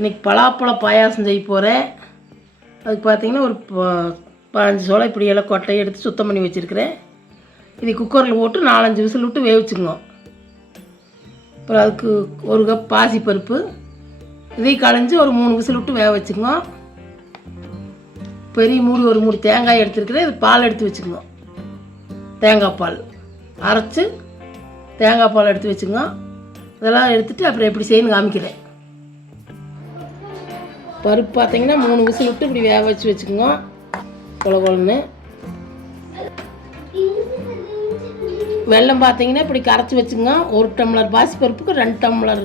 இன்றைக்கி பலாப்பழ பாயாசம் செய்ய போகிறேன் அதுக்கு பார்த்தீங்கன்னா ஒரு ப- பதினஞ்சு சோளம் இப்படி எல்லாம் கொட்டையை எடுத்து சுத்தம் பண்ணி வச்சுருக்கிறேன். இது குக்கரில் போட்டு நாலஞ்சு விசில் விட்டு வேவிச்சுக்குங்க. அப்புறம் அதுக்கு ஒரு கப் பாசிப்பருப்பு இதையும் களைஞ்சி ஒரு மூணு விசில் விட்டு வேக வச்சுக்குங்க. பெரிய மூடி ஒரு மூடி தேங்காய் எடுத்துருக்கிறேன். இது பால் எடுத்து வச்சுக்கோங்க. தேங்காய் பால். அரைச்சி தேங்காய் பால் எடுத்து வச்சுங்க இதெல்லாம் எடுத்துகிட்டு அப்புறம் எப்படி செய்யணும் காமிக்கிறேன். பருப்பு பார்த்தீங்கன்னா மூணு விசில் விட்டு இப்படி வேக வச்சு வச்சுக்கோங்க. கொல கொலன்னு. வெல்லம் பார்த்தீங்கன்னா இப்படி கரைச்சி வச்சுக்கோங்க. ஒரு டம்ளர் பாசி பருப்புக்கு ரெண்டு டம்ளர்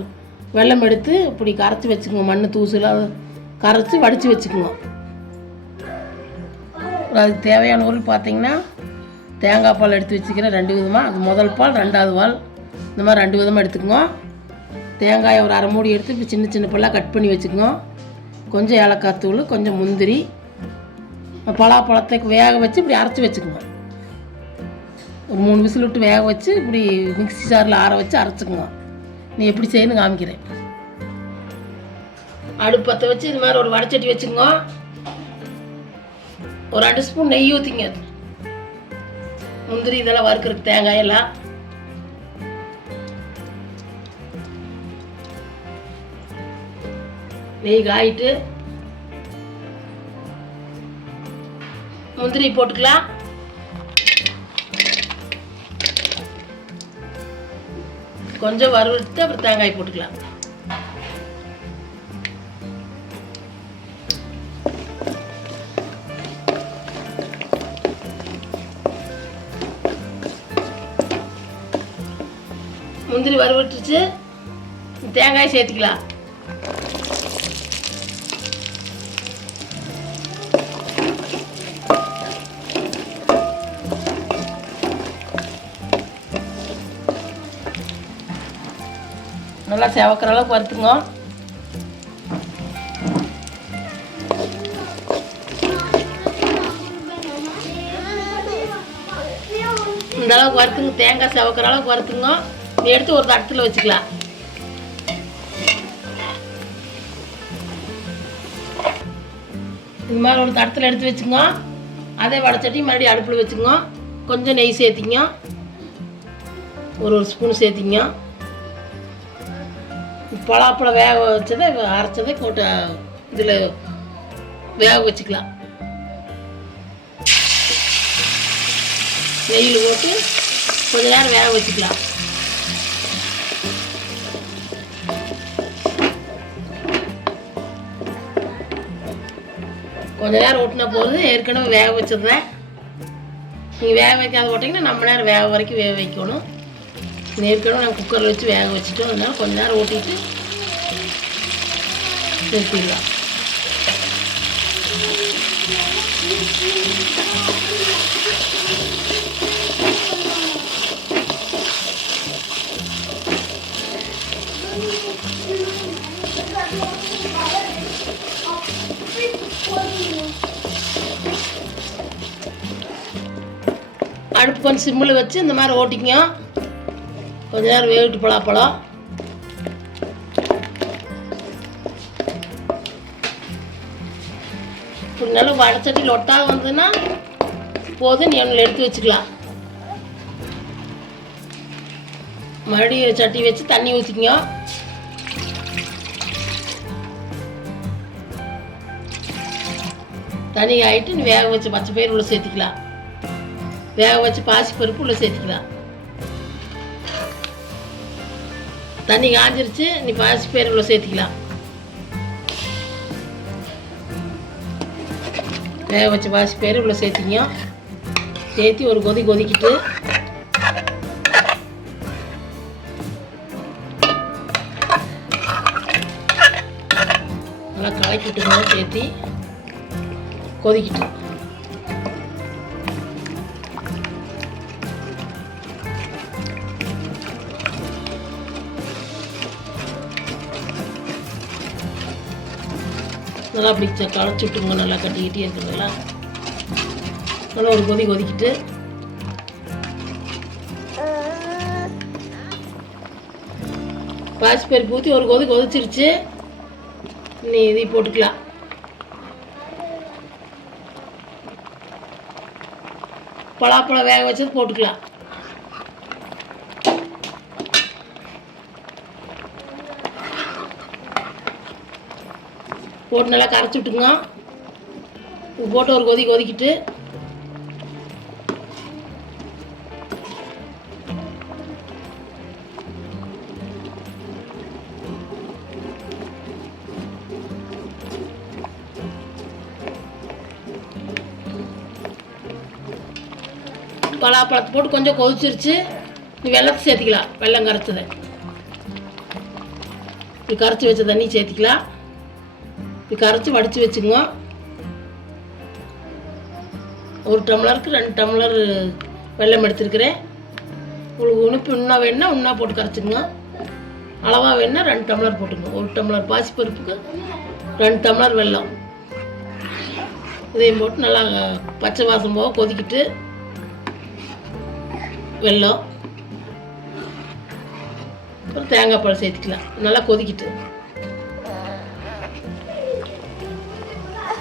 வெல்லம் எடுத்து இப்படி கரைச்சி வச்சுக்கோங்க. மண் தூசில் கரைச்சி வடித்து வச்சுக்கோங்க. அதுக்கு தேவையான பொருள் பார்த்தீங்கன்னா தேங்காய் பால் எடுத்து வச்சுக்கிறேன் ரெண்டு விதமாக அது முதல் பால் ரெண்டாவது பால். இந்த மாதிரி ரெண்டு விதமாக எடுத்துக்கோங்க. தேங்காயை ஒரு அரை மூடி எடுத்து இப்படி சின்ன சின்ன பல்லாக கட் பண்ணி வச்சுக்கோங்க. கொஞ்சம் ஏலக்காய் தூள் கொஞ்சம் முந்திரி பலாப்பழத்தை வேக வச்சு இப்படி அரைச்சி வச்சுக்கோங்க ஒரு மூணு விசில் விட்டு வேக வச்சு இப்படி மிக்ஸி ஜாரில் ஆற வச்சு அரைச்சிக்கோங்க நீ எப்படி செய்யணும் காமிக்கிறேன். அடுப்பத்தை வச்சு இது மாதிரி ஒரு வடைச்சட்டி வச்சுக்கோங்க ஒரு ரெண்டு ஸ்பூன் நெய் ஊற்றிங்க முந்திரி இதெல்லாம் வறுக்கிறதுக்கு தேங்காய் நெய் காயிட்டு. முந்திரி போட்டுக்கலாம். கொஞ்சம் வறுவிட்டு அப்புறம் தேங்காய் போட்டுக்கலாம். முந்திரி வறுவிட்டுச்சு. தேங்காய் சேர்த்துக்கலாம். நல்லா செவக்கிற அளவுக்கு வறுத்துங்க இந்த அளவுக்கு வறுத்துங்க. தேங்காய் செவக்கிற அளவுக்கு வறுத்துங்க எடுத்து ஒரு தட்டத்தில் வச்சுக்கலாம். இது மாதிரி ஒரு தடத்தில் எடுத்து வச்சுங்க அதே வடைச்சட்டி மறுபடியும் அடுப்பில் வச்சுங்க கொஞ்சம் நெய் சேர்த்திங்க. ஒரு ஒரு ஸ்பூன் சேர்த்திங்க. பலாப்பழம் வேக வச்சதை அரைச்சதை போட்டு இதில் வேக வச்சுக்கலாம். நெய்யில் போட்டு கொஞ்ச நேரம் வேக வச்சுக்கலாம். கொஞ்ச நேரம் ஓட்டினா போதும். ஏற்கனவே வேக வச்சிடுறேன் நீங்கள் வேக வைக்காத போட்டிங்கன்னா நம்ம நேரம் வேக வரைக்கும் வேக வைக்கணும். ஏற்கனவே நான் குக்கரில் வச்சு வேக வச்சுட்டோம். அதனால கொஞ்ச நேரம் ஓட்டிட்டு நிறுத்திடலாம். அடுப்பு கொஞ்சம் சிம்மில் வச்சு இந்த மாதிரி ஓட்டிங்க கொஞ்ச நேரம் வேவிட்டு பலாப்பழம். இப்படி நல்லா வடச்சட்டியில் ஒட்டாத வந்ததுன்னா போதும் நீ ஒன்றில் எடுத்து வச்சுக்கலாம். மறுபடியும் சட்டி வச்சு தண்ணி ஊற்றிக்கங்க தண்ணி ஆகிட்டு நீ வேக வச்ச பச்சை பயிர் உள்ள சேர்த்திக்கலாம். வேக வச்சு பாசி பருப்பு உள்ளே சேர்த்திக்கலாம். தண்ணி காஞ்சிருச்சு நீ பாசி பயிர் உள்ளே சேர்த்திக்கலாம். வேக வச்சு பாசி பயிர் உள்ளே சேர்த்திங்க சேர்த்தி ஒரு கொதி கொதிக்கிட்டு. நல்லா கலக்கி விட்டுக்கணும் சேர்த்தி கொதிக்கிட்டு. நல்லா அப்படி ச- களைச்சி விட்டுங்க நல்லா கட்டிக்கிட்டே இருக்கிறதெல்லாம் நல்லா ஒரு கொதி கொதிக்கிட்டு. பாசிப்பருப்பு ஊற்றி ஒரு கொதி கொதிச்சிருச்சு. நீ இதை போட்டுக்கலாம். பலாப்பழம் வேக வச்சது போட்டுக்கலாம். போட்டு நல்லா கரைச்சி விட்டுங்க போட்டு ஒரு கொதி கொதிக்கிட்டு. பலாப்பழத்தை போட்டு கொஞ்சம் கொதிச்சிருச்சு. நீ வெள்ளத்தை சேர்த்திக்கலாம். வெல்லம் கரைச்சதை. நீ கரைச்சி வச்ச தண்ணி சேர்த்துக்கலாம். இது கரைச்சி வடித்து வச்சுங்க ஒரு டம்ளருக்கு ரெண்டு டம்ளர் வெல்லம் எடுத்துருக்கிறேன். உங்களுக்கு உனிப்பு இன்னும் வேணுன்னா உண்ணா போட்டு கரைச்சிக்கங்க அளவாக வேணுன்னா ரெண்டு டம்ளர் போட்டுங்க ஒரு டம்ளர் பாசிப்பருப்புக்கு ரெண்டு டம்ளர் வெல்லம். இதையும் போட்டு நல்லா பச்சை வாசம் போக கொதிக்கிட்டு வெல்லம். அப்புறம் தேங்காய் பழம் சேர்த்துக்கலாம். நல்லா கொதிக்கிட்டு.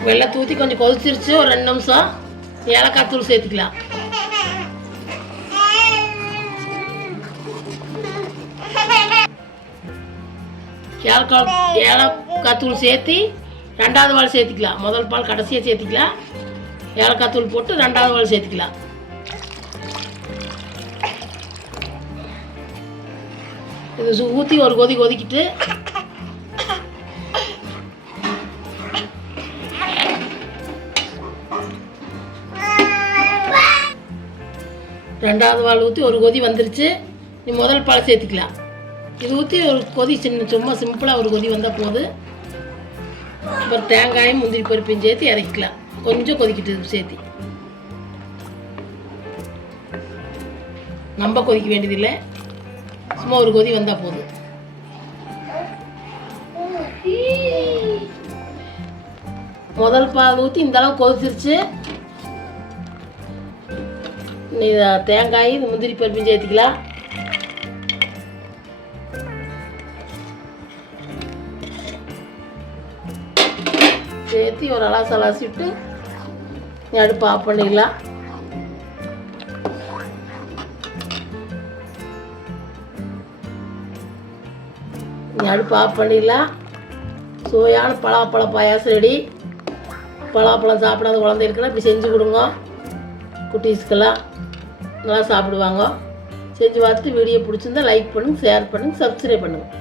வெள்ளை தூத்தி கொஞ்சம் கொதிச்சிருச்சு ஒரு ரெண்டு நிமிஷம். ஏலக்காய் தூள் சேர்த்துக்கலாம். ஏலக்காய் ஏலக்காய் தூள் சேர்த்து ரெண்டாவது பால் சேர்த்துக்கலாம். முதல் பால் கடைசியாக சேர்த்துக்கலாம். ஏலக்காய் தூள் போட்டு ரெண்டாவது பால் சேர்த்துக்கலாம். இது ஊற்றி ஒரு கொதி கொதிக்கிட்டு ரெண்டாவது பால் ஊற்றி ஒரு கொதி வந்துருச்சு. நீ முதல் பால் சேர்த்துக்கலாம். இது ஊற்றி ஒரு கொதி சின்ன சும்மா சிம்பிளாக ஒரு கொதி வந்தால் போதும் அப்புறம் தேங்காயும் முந்திரி பருப்பையும் சேர்த்து இறக்கிக்கலாம். கொஞ்சம் கொதிக்கிட்டு சேர்த்து. நம்ம கொதிக்க வேண்டியதில்லை. சும்மா ஒரு கொதி வந்தால் போதும் முதல் பால் ஊற்றி இந்த அளவு கொதிச்சிருச்சு. தேங்காய் இந்த முந்திரி பருப்பும் சேர்த்துக்கலாம். சேர்த்து ஒரு அலாச அலாசிட்டு விட்டு அடுப்பு ஆஃப் பண்ணிடலாம் நீ அடுப்பு ஆஃப் பண்ணிடலாம் சுவையான பலாப்பழ பாயாசம் ரெடி. பலாப்பழம் சாப்பிடாத குழந்தைகளுக்கெல்லாம் இப்படி செஞ்சு கொடுங்க. குட்டீஸ்க்கெல்லாம். நல்லா சாப்பிடுவாங்க. செஞ்சு பார்த்துட்டு வீடியோ பிடிச்சிருந்தா லைக் பண்ணுங்கள் ஷேர் பண்ணுங்கள் சப்ஸ்கிரைப் பண்ணுங்கள்